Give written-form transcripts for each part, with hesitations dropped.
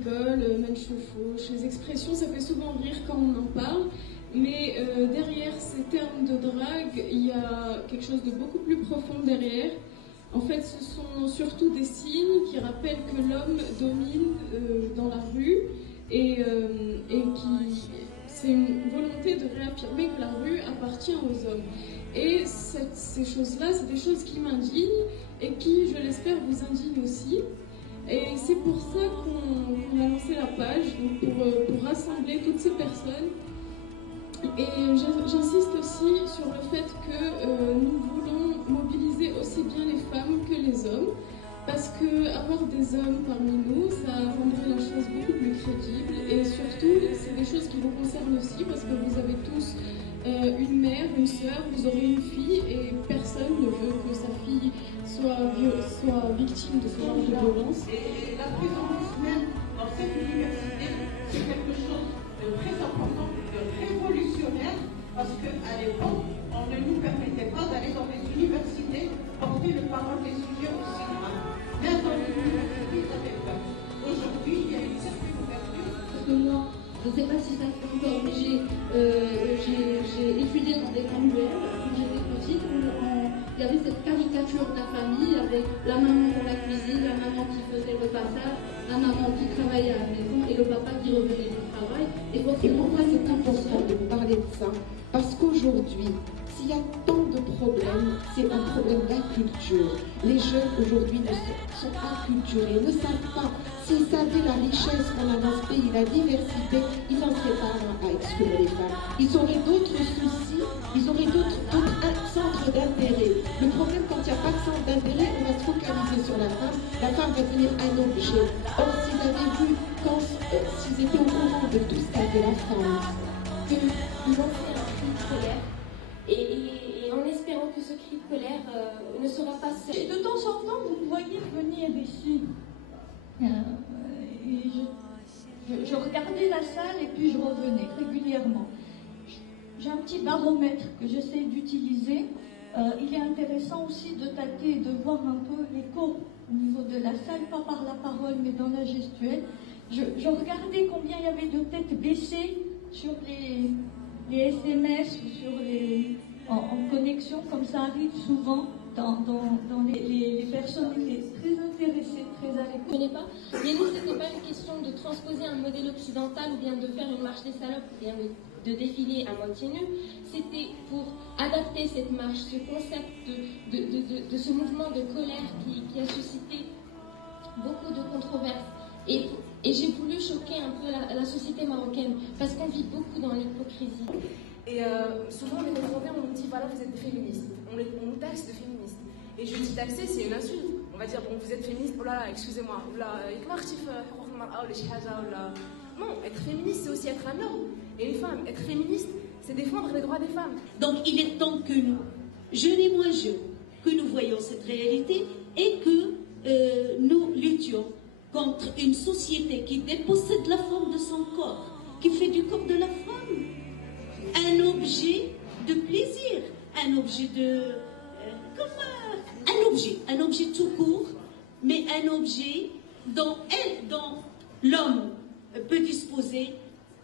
rigole, menschenfauche, les expressions, ça fait souvent rire quand on en parle, mais derrière ces termes de drague, il y a quelque chose de beaucoup plus profond derrière. En fait, ce sont surtout des signes qui rappellent que l'homme domine dans la rue et qui c'est une volonté de réaffirmer que la rue appartient aux hommes. Et ces choses-là, c'est des choses qui m'indignent et qui, je l'espère, vous indignent aussi. Et c'est pour ça qu'on a lancé la page, donc pour rassembler toutes ces personnes. Et j'insiste aussi sur le fait que nous voulons mobiliser aussi bien les femmes que les hommes, parce que avoir des hommes parmi nous, ça rendrait la chose beaucoup plus crédible. Et surtout, c'est des choses qui vous concernent aussi, parce que vous avez tous une mère, une sœur, vous aurez une fille, et personne ne veut que sa fille soit victime de ce genre de violence. Et la présence même dans cette université, c'est quelque chose de très important, de révolutionnaire, parce qu'à l'époque, on ne nous permettait pas d'aller dans les universités porter le parole des sujets aussi graves. Même dans les universités, ils avaient peur. Aujourd'hui, il y a une certaine ouverture. Parce que moi, je ne sais pas si ça se fait encore, mais j'ai étudié dans des manuels quand j'étais petite, où il y avait cette caricature de la famille avec la maman dans la cuisine, la maman qui faisait le passage, la maman qui travaillait à la maison et le papa qui revenait du travail. Et pourquoi c'est important de parler de ça? Parce qu'aujourd'hui, s'il y a tant de problèmes, c'est un problème d'inculture. Les jeunes aujourd'hui sont inculturés, ne savent pas. S'ils savaient la richesse qu'on a dans ce pays, la diversité, ils n'en seraient pas à exclure les femmes. Ils auraient d'autres soucis, ils auraient d'autres centres d'intérêt. Le problème, quand il n'y a pas de centre d'intérêt, on va se focaliser sur la femme va devenir un objet. Or, s'ils avaient vu, s'ils étaient au courant de tout ce qu'avait la femme, ils vont faire un cri de colère et en espérant que ce cri de colère ne sera pas seul. Et de temps en temps, vous me voyez venir ici. Et je regardais la salle et puis je revenais régulièrement. J'ai un petit baromètre que j'essaie d'utiliser. Il est intéressant aussi de tâter et de voir un peu l'écho au niveau de la salle, pas par la parole mais dans la gestuelle. Je regardais combien il y avait de têtes baissées sur les SMS ou sur en connexion, comme ça arrive souvent dans les personnes qui étaient très intéressées, très à l'écoute. Je ne connais pas, mais nous, c'était pas une question de transposer un modèle occidental ou bien de faire une marche des salopes ou bien de défiler à moitié nu. C'était pour adapter cette marche, ce concept de ce mouvement de colère qui a suscité beaucoup de controverses. Et j'ai voulu choquer un peu la société marocaine, parce qu'on vit beaucoup dans l'hypocrisie. Et souvent, on est confrontés, on nous dit, voilà, vous êtes des féministes. On nous taxe de féministes. Et je dis taxer, c'est une insulte. On va dire, bon, vous êtes féministe, oh là, excusez-moi, oh là, non, être féministe, c'est aussi être un homme et une femme. Être féministe, c'est défendre les droits des femmes. Donc, il est temps que nous, jeunes et moins jeunes, que nous voyions cette réalité et que nous luttions contre une société qui dépossède la femme de son corps, qui fait du corps de la femme un objet de plaisir, un objet de... un objet tout court, mais un objet dont l'homme peut disposer,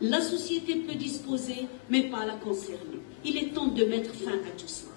la société peut disposer, mais pas la concerner. Il est temps de mettre fin à tout cela.